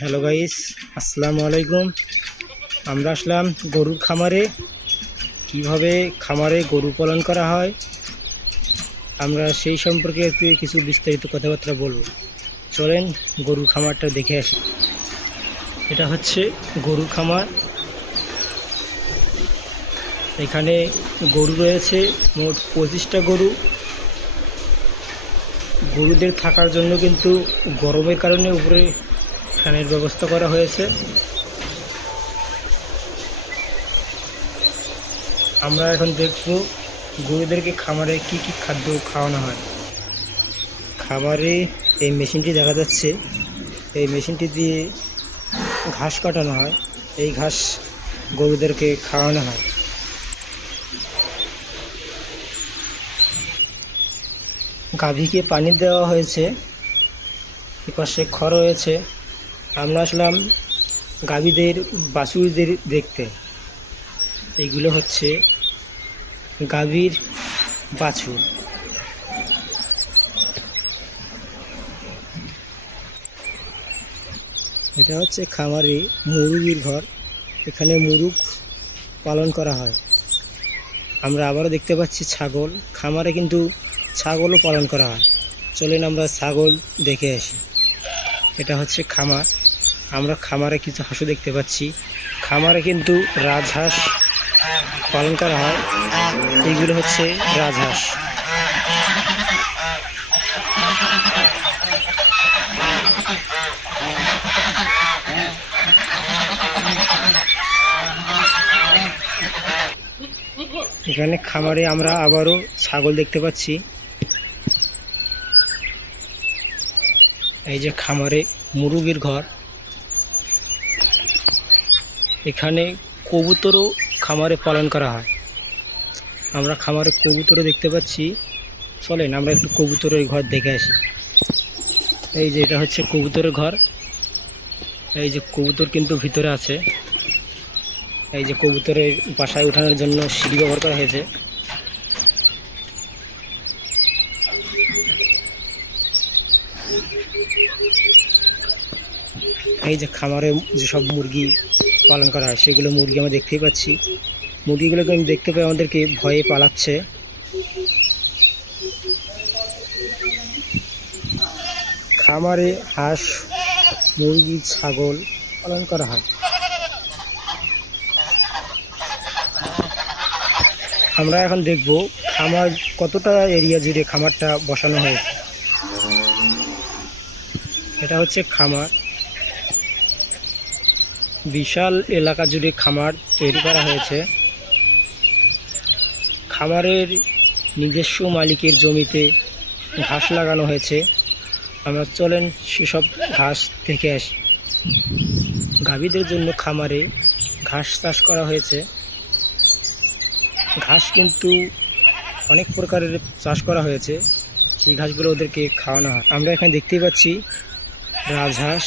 Hello guys আসসালামু আলাইকুম। আমরা আসলাম গরুর খামারে। কীভাবে খামারে গরু পালন করা হয়, আমরা সেই সম্পর্কে একটু কিছু বিস্তারিত কথাবার্তা বলব। চলেন গরুর খামারটা দেখে আসি। এটা হচ্ছে গরু খামার। এখানে গরু রয়েছে, মোট পঁচিশটা গরু। গরুদের থাকার জন্য কিন্তু গরমের কারণে উপরে ফ্যানের ব্যবস্থা করা হয়েছে। আমরা এখন দেখব গরুদেরকে খামারে কি কি খাদ্য খাওয়ানো হয়। খামারে এই মেশিনটি দেখা যাচ্ছে। এই মেশিনটি দিয়ে ঘাস কাটানো হয়। এই ঘাস গরুদেরকে খাওয়ানো হয়। গাভীকে পানি দেওয়া হয়েছে। এপাশে খড় রয়েছে। আমরা আসলাম গাভীদের, বাছুরদের দেখতে। এগুলো হচ্ছে গাভীর বাছুর। এটা হচ্ছে খামারে মুরগির ঘর। এখানে মুরগ পালন করা হয়। আমরা আবারও দেখতে পাচ্ছি ছাগল। খামারে কিন্তু ছাগলও পালন করা হয়। চলেন আমরা ছাগল দেখে আসি। এটা হচ্ছে খামার। আমরা খামারে কিছু হাঁসও দেখতে পাচ্ছি। খামারে কিন্তু রাজহাঁস পালন করা হয়। এইগুলো হচ্ছে রাজহাঁস। এখানে খামারে আমরা আবারও ছাগল দেখতে পাচ্ছি। এই যে খামারে মুরগির ঘর। এখানে কবুতরও খামারে পালন করা হয়। আমরা খামারে কবুতরও দেখতে পাচ্ছি। চলেন আমরা একটু কবুতরের ঘর দেখে আসি। এই যে এটা হচ্ছে কবুতরের ঘর। এই যে কবুতর কিন্তু ভিতরে আছে। এই যে কবুতরের বাসায় ওঠানোর জন্য সিঁড়ি ব্যবহার করা হয়েছে। এই যে খামারে যেসব মুরগি পালন করা হয়। সেগুলো মুরগি আমরা দেখতেই পাচ্ছি। মুরগিগুলোকে আমি দেখতে পাই আমাদেরকে ভয়ে পালাচ্ছে। খামারে হাঁস, মুরগি, ছাগল পালন করা হয়। আমরা এখন দেখব খামার কতটা এরিয়া জুড়ে খামারটা বসানো হয়েছে। এটা হচ্ছে খামার। বিশাল এলাকা জুড়ে খামার তৈরি করা হয়েছে। খামারের নিজস্ব মালিকের জমিতে ঘাস লাগানো হয়েছে। আমরা চলেন সেসব ঘাস দেখে আসি। গাভীদের জন্য খামারে ঘাস চাষ করা হয়েছে। ঘাস কিন্তু অনেক প্রকারের চাষ করা হয়েছে। সেই ঘাসগুলো ওদেরকে খাওয়ানো হয়। আমরা এখানে দেখতেই পাচ্ছি রাজহাঁস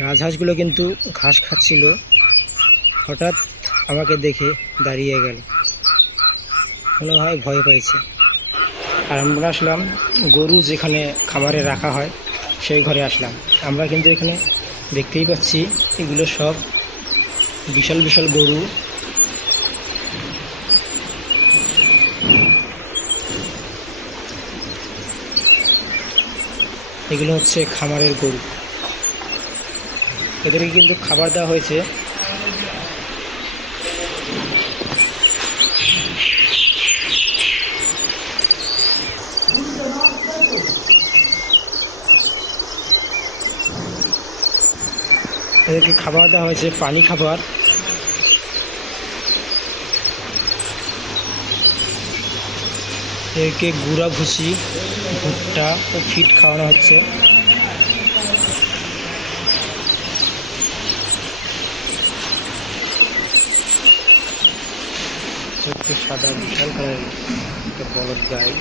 রাজহাঁসগুলো কিন্তু ঘাস খাচ্ছিল। হঠাৎ আমাকে দেখে দাঁড়িয়ে গেল। মনে হয় ভয় পাইছে আর আমরা আসলাম গরু যেখানে খামারে রাখা হয়, সেই ঘরে আসলাম। আমরা কিন্তু এখানে দেখতেই পাচ্ছি এগুলো সব বিশাল বিশাল গরু। এগুলো হচ্ছে খামারের গরু। এদেরকে কিন্তু খাবার দেওয়া হয়েছে। এদেরকে খাবার দেওয়া হয়েছে, পানি খাবার। এদেরকে গুঁড়া ভুসি, ভুট্টা ও ফিট খাওয়ানো হচ্ছে। হচ্ছে সাদা বিশাল কালারের একটা বলদ গাই।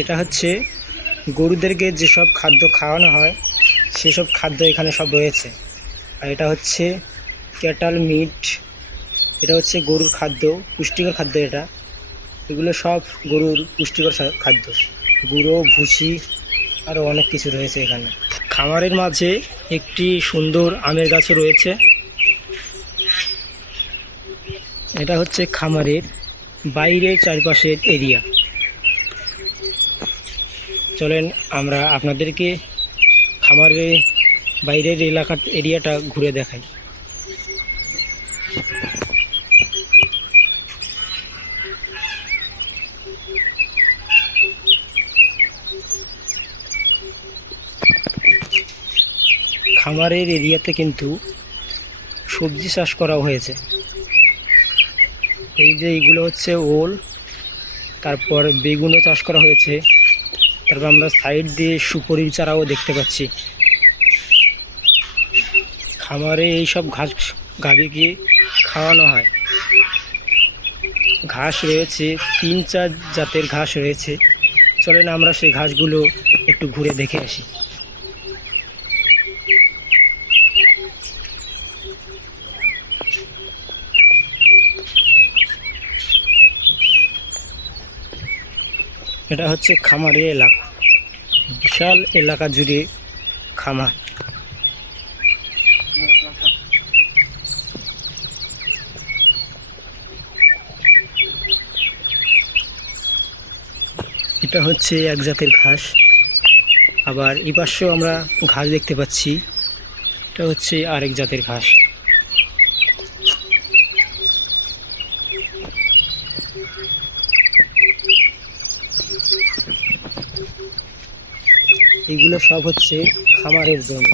এটা হচ্ছে গরুদেরকে যেসব খাদ্য খাওয়ানো হয়, সেসব খাদ্য এখানে সব রয়েছে। আর এটা হচ্ছে ক্যাটাল মিট, এটা হচ্ছে গরুর খাদ্য, পুষ্টিকর খাদ্য এটা। এগুলো সব গরুর পুষ্টিকর খাদ্য। গুঁড়ো, ভুসি আরও অনেক কিছু রয়েছে এখানে। খামারের মাঝে একটি সুন্দর আমের গাছও রয়েছে। এটা হচ্ছে খামারের বাইরের চারপাশের এরিয়া। চলেন আমরা আপনাদেরকে খামারের বাইরের এলাকার এরিয়াটা ঘুরে দেখাই। খামারের এরিয়াতে কিন্তু সবজি চাষ করা হয়েছে। এই যে এইগুলো হচ্ছে ওল, তারপর বেগুনও চাষ করা হয়েছে। তারপর আমরা সাইড দিয়ে সুপরির চারাও দেখতে পাচ্ছি। খামারে এইসব ঘাস, গাভীকে খাওয়ানো হয়। ঘাস রয়েছে, তিন চার জাতের ঘাস রয়েছে। চলেন আমরা সেই ঘাসগুলো একটু ঘুরে দেখে আসি। এটা হচ্ছে খামারের এলাকা। বিশাল এলাকা জুড়ে খামার। এটা হচ্ছে এক জাতের ঘাস। আবার এই পাশেও আমরা ঘাস দেখতে পাচ্ছি। এটা হচ্ছে আরেক জাতের ঘাস। এগুলো সব হচ্ছে খামারের জমি।